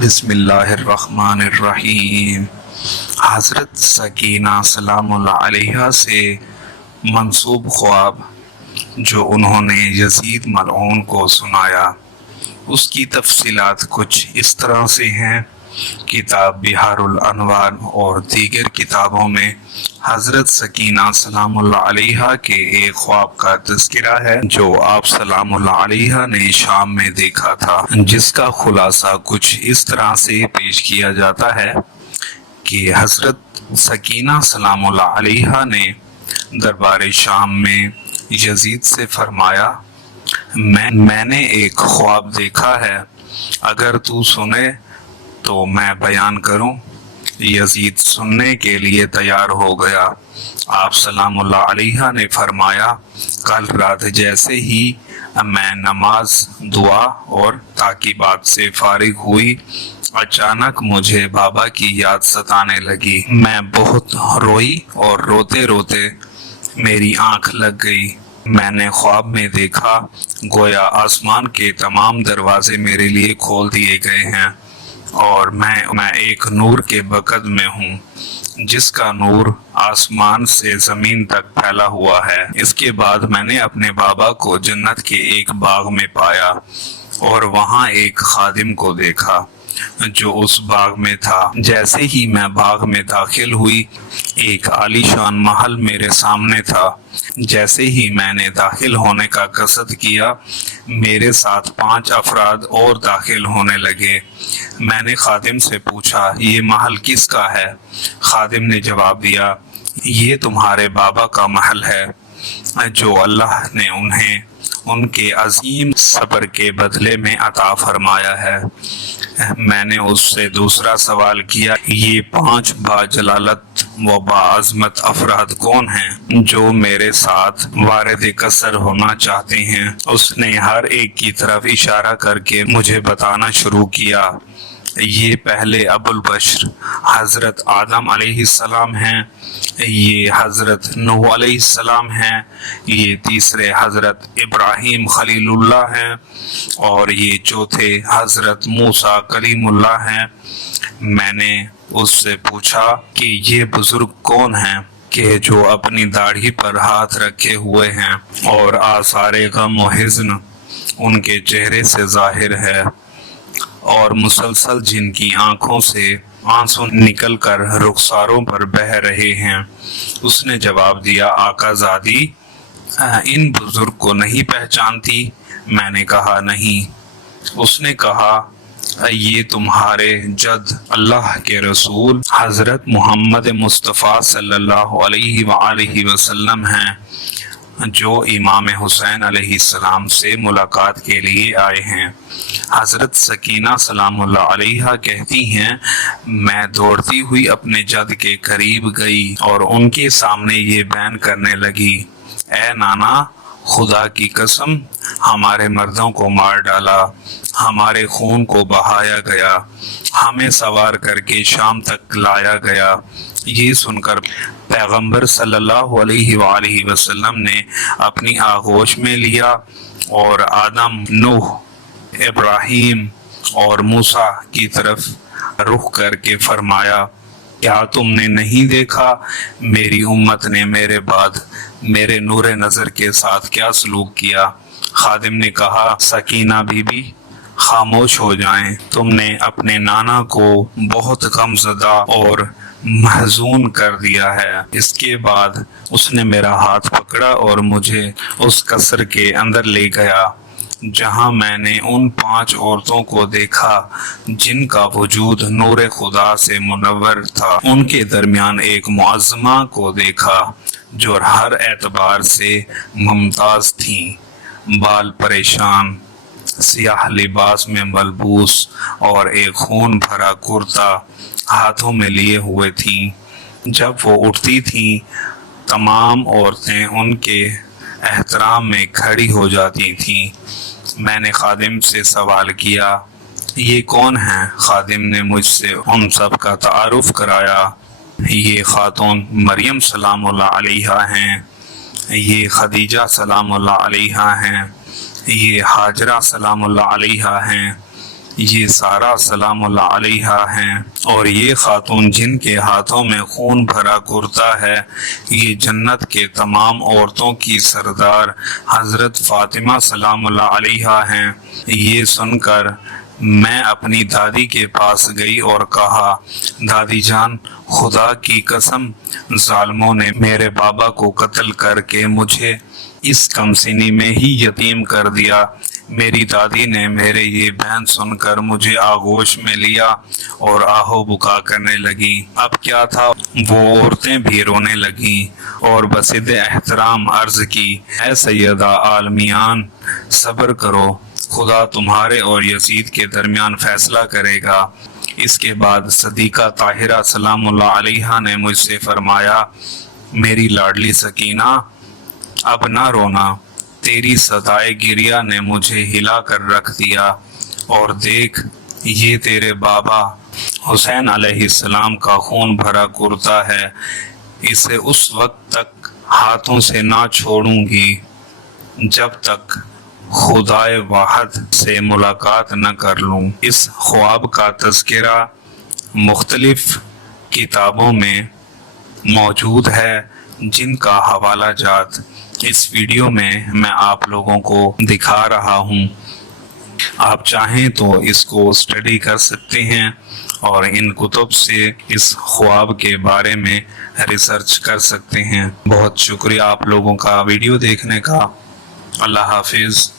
بسم اللہ الرحمن الرحیم۔ حضرت سکینہ سلام اللہ علیہا سے منسوب خواب جو انہوں نے یزید ملعون کو سنایا، اس کی تفصیلات کچھ اس طرح سے ہیں۔ کتاب بحار الانوار اور دیگر کتابوں میں حضرت سکینہ سلام اللہ علیہا کے ایک خواب کا تذکرہ ہے جو آپ سلام اللہ علیہا نے شام میں دیکھا تھا، جس کا خلاصہ کچھ اس طرح سے پیش کیا جاتا ہے کہ حضرت سکینہ سلام اللہ علیہا نے دربار شام میں یزید سے فرمایا، میں نے ایک خواب دیکھا ہے، اگر تو سنے تو میں بیان کروں۔ یزید سننے کے لیے تیار ہو گیا۔ آپ سلام اللہ علیہ نے فرمایا، کل رات جیسے ہی میں نماز، دعا اور تعقیبات سے فارغ ہوئی، اچانک مجھے بابا کی یاد ستانے لگی۔ میں بہت روئی اور روتے روتے میری آنکھ لگ گئی۔ میں نے خواب میں دیکھا گویا آسمان کے تمام دروازے میرے لیے کھول دیے گئے ہیں اور میں ایک نور کے بقد میں ہوں جس کا نور آسمان سے زمین تک پھیلا ہوا ہے۔ اس کے بعد میں نے اپنے بابا کو جنت کے ایک باغ میں پایا اور وہاں ایک خادم کو دیکھا جو اس باغ میں تھا۔ جیسے ہی میں باغ میں داخل ہوئی، ایک عالی شان محل میرے سامنے تھا۔ جیسے ہی میں نے داخل ہونے کا قصد کیا، میرے ساتھ 5 افراد اور داخل ہونے لگے۔ میں نے خادم سے پوچھا، یہ محل کس کا ہے؟ خادم نے جواب دیا، یہ تمہارے بابا کا محل ہے جو اللہ نے انہیں ان کے عظیم صبر کے بدلے میں عطا فرمایا ہے۔ میں نے اس سے دوسرا سوال کیا، یہ 5 باجلالت و باعظمت افراد کون ہیں جو میرے ساتھ وارد قصر ہونا چاہتے ہیں؟ اس نے ہر ایک کی طرف اشارہ کر کے مجھے بتانا شروع کیا۔ یہ پہلے ابو البشر حضرت آدم علیہ السلام ہیں، یہ حضرت نوح علیہ السلام ہیں، یہ تیسرے حضرت ابراہیم خلیل اللہ ہیں اور یہ چوتھے حضرت موسیٰ کلیم اللہ ہیں۔ میں نے اس سے پوچھا کہ یہ بزرگ کون ہیں کہ جو اپنی داڑھی پر ہاتھ رکھے ہوئے ہیں اور آثار غم و حزن ان کے چہرے سے ظاہر ہے اور مسلسل جن کی آنکھوں سے آنسو نکل کر رخساروں پر بہہ رہے ہیں؟ اس نے جواب دیا، آقا زادی ان بزرگ کو نہیں پہچانتی؟ میں نے کہا نہیں۔ اس نے کہا، یہ تمہارے جد اللہ کے رسول حضرت محمد مصطفیٰ صلی اللہ علیہ وآلہ وسلم ہیں جو امام حسین علیہ السلام سے ملاقات کے لیے آئے ہیں۔ حضرت سکینہ سلام اللہ علیہا کہتی ہیں، میں دوڑتی ہوئی اپنے جد کے قریب گئی اور ان کے سامنے یہ بیان کرنے لگی، اے نانا، خدا کی قسم ہمارے مردوں کو مار ڈالا، ہمارے خون کو بہایا گیا، ہمیں سوار کر کے شام تک لایا گیا۔ یہ سن کر پیغمبر صلی اللہ علیہ وآلہ وسلم نے اپنی آغوش میں لیا اور آدم، نوح، ابراہیم اور موسیٰ کی طرف رخ کر کے فرمایا، کیا تم نے نہیں دیکھا میری امت نے میرے بعد میرے نور نظر کے ساتھ کیا سلوک کیا؟ خادم نے کہا، سکینہ بی بی خاموش ہو جائیں، تم نے اپنے نانا کو بہت غم زدہ اور محزون کر دیا ہے۔ اس کے بعد اس نے میرا ہاتھ پکڑا اور مجھے اس قصر کے اندر لے گیا جہاں میں نے ان 5 عورتوں کو دیکھا جن کا وجود نور خدا سے منور تھا۔ ان کے درمیان ایک معظمہ کو دیکھا جو ہر اعتبار سے ممتاز تھیں، بال پریشان، سیاہ لباس میں ملبوس اور ایک خون بھرا کرتا ہاتھوں میں لیے ہوئے تھیں۔ جب وہ اٹھتی تھیں تمام عورتیں ان کے احترام میں کھڑی ہو جاتی تھیں۔ میں نے خادم سے سوال کیا، یہ کون ہیں؟ خادم نے مجھ سے ان سب کا تعارف کرایا، یہ خاتون مریم سلام اللہ علیہا ہیں، یہ خدیجہ سلام اللہ علیہا ہیں، یہ ہاجرہ سلام اللہ علیہا ہیں، یہ سارا سلام اللہ علیہ ہیں، اور یہ خاتون جن کے ہاتھوں میں خون بھرا کرتا ہے یہ جنت کے تمام عورتوں کی سردار حضرت فاطمہ سلام اللہ علیہ ہیں۔ یہ سن کر میں اپنی دادی کے پاس گئی اور کہا، دادی جان، خدا کی قسم، ظالموں نے میرے بابا کو قتل کر کے مجھے اس کم سنی میں ہی یتیم کر دیا۔ میری دادی نے میرے یہ بیان سن کر مجھے آغوش میں لیا اور آہو بکا کرنے لگی۔ اب کیا تھا، وہ عورتیں بھی رونے لگیں اور بصد احترام عرض کی، اے سیدہ عالمیان، صبر کرو، خدا تمہارے اور یزید کے درمیان فیصلہ کرے گا۔ اس کے بعد صدیقہ طاہرہ سلام اللہ علیہا نے مجھ سے فرمایا، میری لاڈلی سکینہ، اب نہ رونا، تیری صدائے گریہ نے مجھے ہلا کر رکھ دیا، اور دیکھ یہ تیرے بابا حسین علیہ السلام کا خون بھرا کرتا ہے، اسے اس وقت تک ہاتھوں سے نہ چھوڑوں گی جب تک خدائے واحد سے ملاقات نہ کر لوں۔ اس خواب کا تذکرہ مختلف کتابوں میں موجود ہے، جن کا حوالہ جات اس ویڈیو میں آپ لوگوں کو دکھا رہا ہوں۔ آپ چاہیں تو اس کو اسٹڈی کر سکتے ہیں اور ان کتب سے اس خواب کے بارے میں ریسرچ کر سکتے ہیں۔ بہت شکریہ آپ لوگوں کا ویڈیو دیکھنے کا۔ اللہ حافظ۔